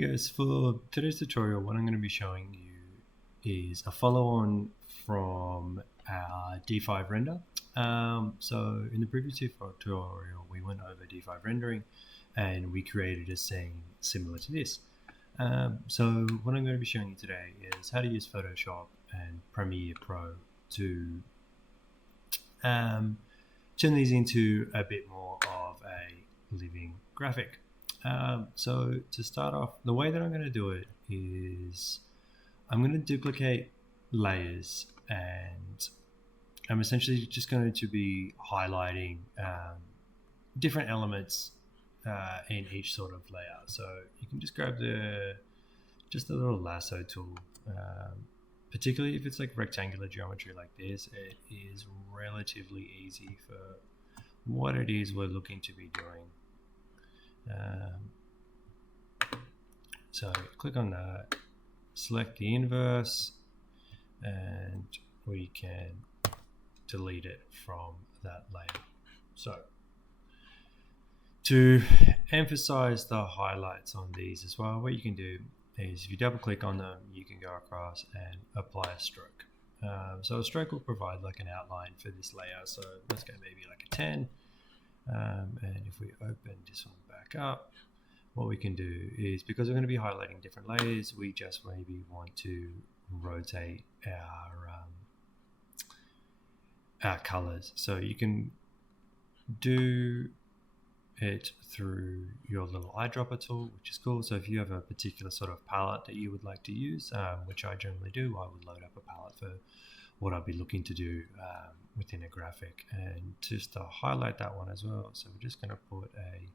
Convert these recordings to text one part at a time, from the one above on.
Alrighty guys, for today's tutorial what I'm going to be showing you is a follow-on from our D5 render. So in the previous tutorial we went over D5 rendering and we created a scene similar to this. So what I'm going to be showing you today is how to use Photoshop and Premiere Pro to turn these into a bit more of a living graphic. So to start off, the way that I'm going to do it is I'm going to duplicate layers, and I'm essentially just going to be highlighting different elements in each sort of layer. So you can just grab the little lasso tool, particularly if it's like rectangular geometry like this. It is relatively easy for what it is we're looking to be doing. So click on that, select the inverse, and we can delete it from that layer. So to emphasize the highlights on these as well, what you can do is if you double click on them, you can go across and apply a stroke. So a stroke will provide like an outline for this layer. So let's go maybe like a 10. And if we open this one back up, what we can do is, because we're going to be highlighting different layers, we just maybe want to rotate our colors. So you can do it through your little eyedropper tool, which is cool. So if you have a particular sort of palette that you would like to use, which I generally do, I would load up a palette for what I'll be looking to do within a graphic, and just to highlight that one as well. So we're just going to put a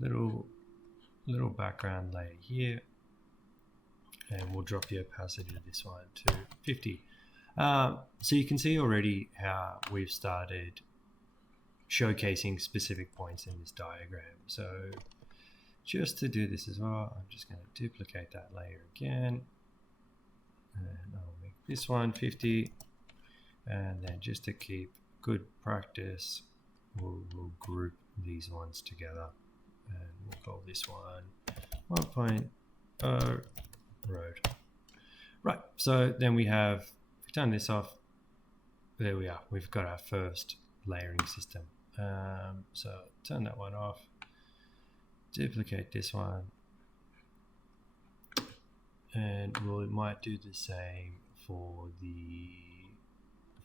little background layer here, and we'll drop the opacity of this one to 50. So you can see already how we've started showcasing specific points in this diagram. So just to do this as well, I'm just going to duplicate that layer again, and I'll make this one 50. And then just to keep good practice, we'll group these ones together, and we'll call this one 1.0 road. Right, so then we've done this off. There we are, we've got our first layering system. So turn that one off, duplicate this one, and we might do the same for the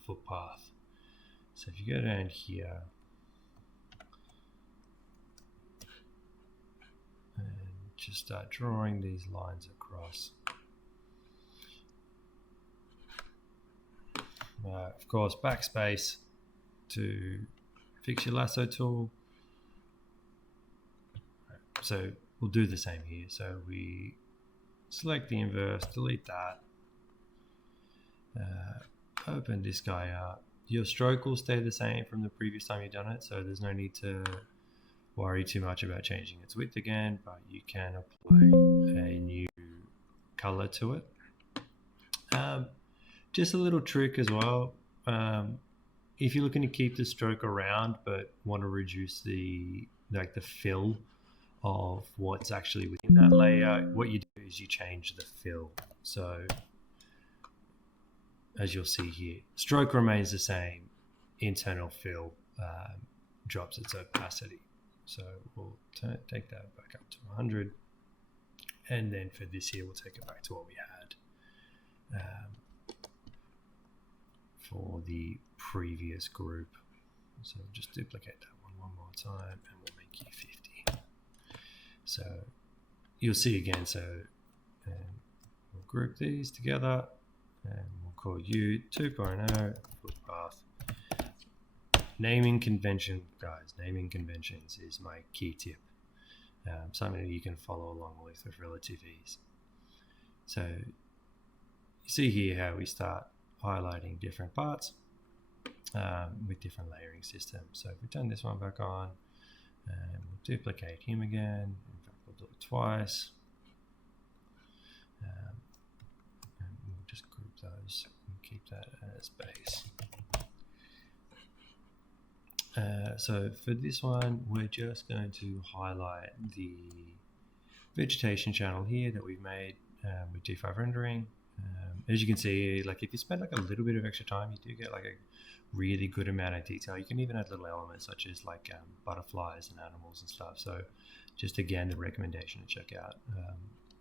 footpath. So if you go down here and just start drawing these lines across, of course backspace to fix your lasso tool. So we'll do the same here. So we select the inverse, delete that, open this guy up. Your stroke will stay the same from the previous time you've done it, so there's no need to worry too much about changing its width again, but you can apply a new color to it. Just a little trick as well, if you're looking to keep the stroke around but want to reduce the fill of what's actually within that layer, what you do is you change the fill. So as you'll see here, stroke remains the same, internal fill drops its opacity. So we'll take that back up to 100, and then for this here we'll take it back to what we had for the previous group. So just duplicate that one more time, and we'll make you 50. So you'll see again, so we'll group these together, and we'll call you 2.0 footpath. Naming convention, guys, naming conventions is my key tip. Something that you can follow along with relative ease. So you see here how we start highlighting different parts with different layering systems. So if we turn this one back on, and we'll duplicate him again, in fact we'll do it twice, and we'll just group those and keep that as base. So for this one, we're just going to highlight the vegetation channel here that we've made with D5 rendering. As you can see, like if you spend like a little bit of extra time, you do get like a really good amount of detail. You can even add little elements such as like butterflies and animals and stuff. So just again, the recommendation to check out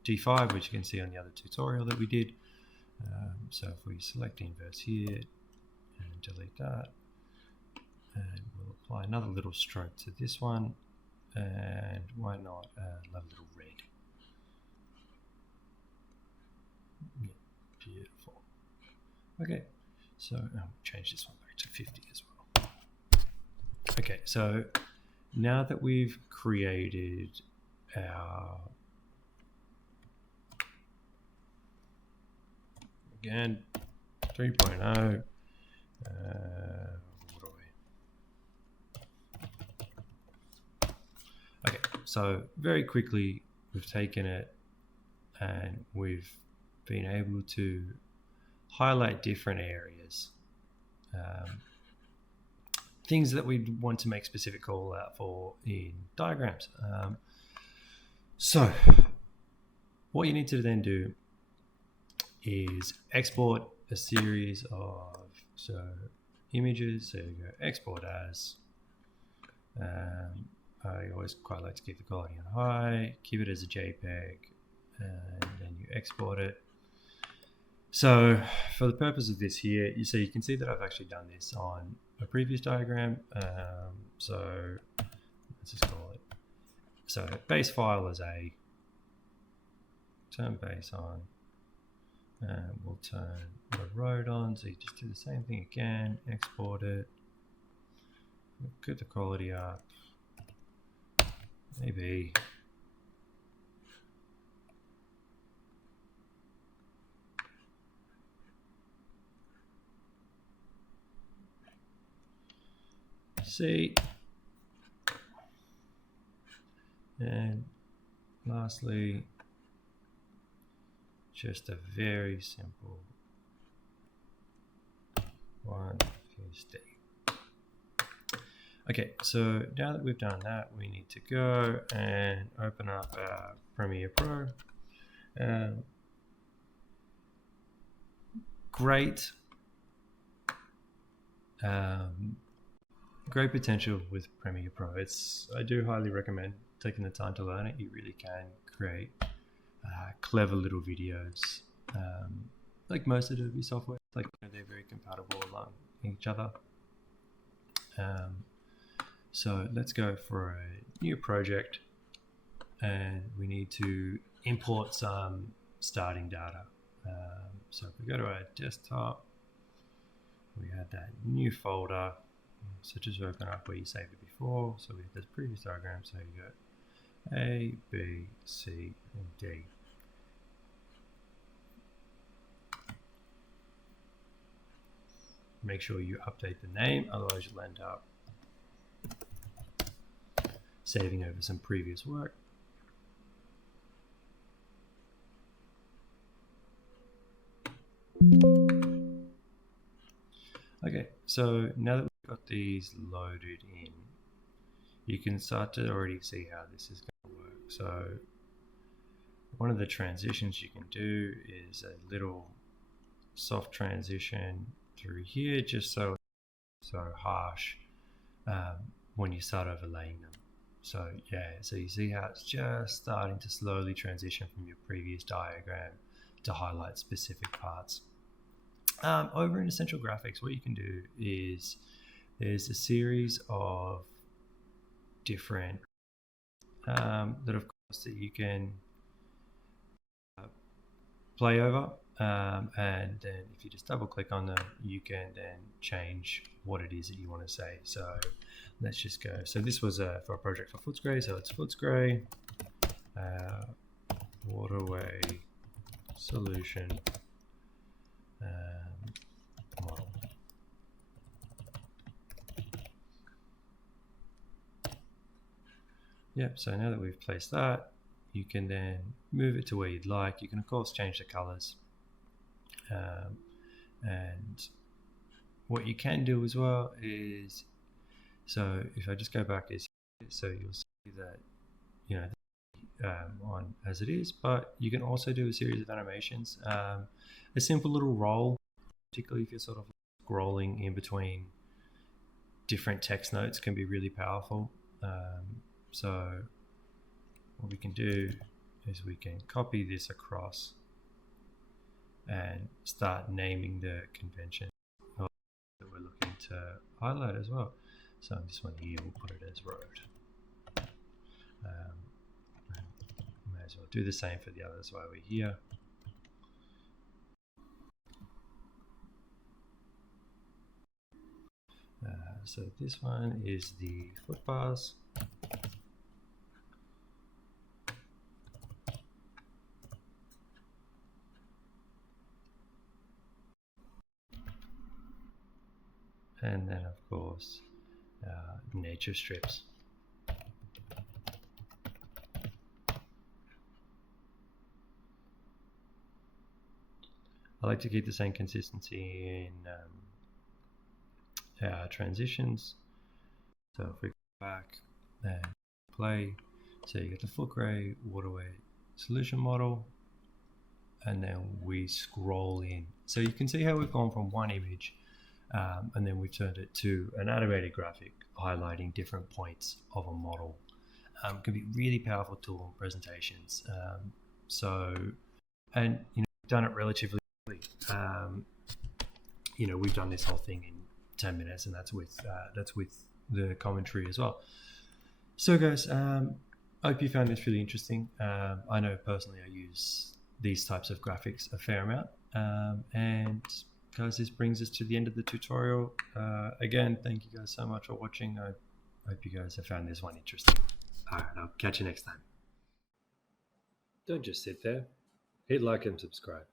D5, which you can see on the other tutorial that we did. So if we select inverse here and delete that, and we'll apply another little stroke to this one, and why not a little red? Yeah, beautiful. Okay, so I'll change this one back to 50 as well. Okay, so now that we've created our, again, 3.0, okay, so very quickly we've taken it and we've been able to highlight different areas, things that we want to make specific call out for in diagrams. So what you need to then do is export a series of images. So you go export as, I always quite like to keep the quality on high, keep it as a JPEG, and then you export it. So for the purpose of this here, you can see that I've actually done this on a previous diagram. So let's just call it, so base file is A, turn base on, and we'll turn the road on. So you just do the same thing again, export it, get the quality up, maybe C, and lastly, just a very simple 150. Okay, so now that we've done that, we need to go and open up our Premiere Pro. Great potential with Premiere Pro. I do highly recommend taking the time to learn it. You really can create clever little videos. Like most Adobe software, like they're very compatible along each other. So let's go for a new project, and we need to import some starting data. So if we go to our desktop, we had that new folder. So just open up where you saved it before. So we have this previous diagram. So you go A, B, C, and D. Make sure you update the name, otherwise you'll end up saving over some previous work. Okay, so now that we've got these loaded in, you can start to already see how this is going to work. So one of the transitions you can do is a little soft transition through here, just so harsh when you start overlaying them. So yeah, so you see how it's just starting to slowly transition from your previous diagram to highlight specific parts. Over in Essential Graphics, what you can do is there's a series of different that of course that you can play over, and then if you just double click on them, you can then change what it is that you want to say. So let's just go. So this was for a project for Footscray, so it's Footscray waterway solution model. Yep, so now that we've placed that, you can then move it to where you'd like. You can of course change the colors, and what you can do as well is, so if I just go back, so you'll see that on as it is, but you can also do a series of animations. A simple little roll, particularly if you're sort of scrolling in between different text notes, can be really powerful. So what we can do is we can copy this across and start naming the convention that we're looking to highlight as well. So on this one here, we'll put it as road. May as well do the same for the others while we're here. So this one is the footpaths. And then of course, nature strips. I like to keep the same consistency in our transitions. So if we go back and play, so you get the foot grey waterway solution model, and then we scroll in. So you can see how we've gone from one image and then we've turned it to an animated graphic highlighting different points of a model. Can be really powerful tool in presentations. And we've done it relatively quickly. We've done this whole thing in 10 minutes, and that's with the commentary as well. So guys, I hope you found this really interesting. I know personally I use these types of graphics a fair amount, and guys, this brings us to the end of the tutorial. Again, thank you guys so much for watching. I hope you guys have found this one interesting. All right, I'll catch you next time. Don't just sit there. Hit like and subscribe.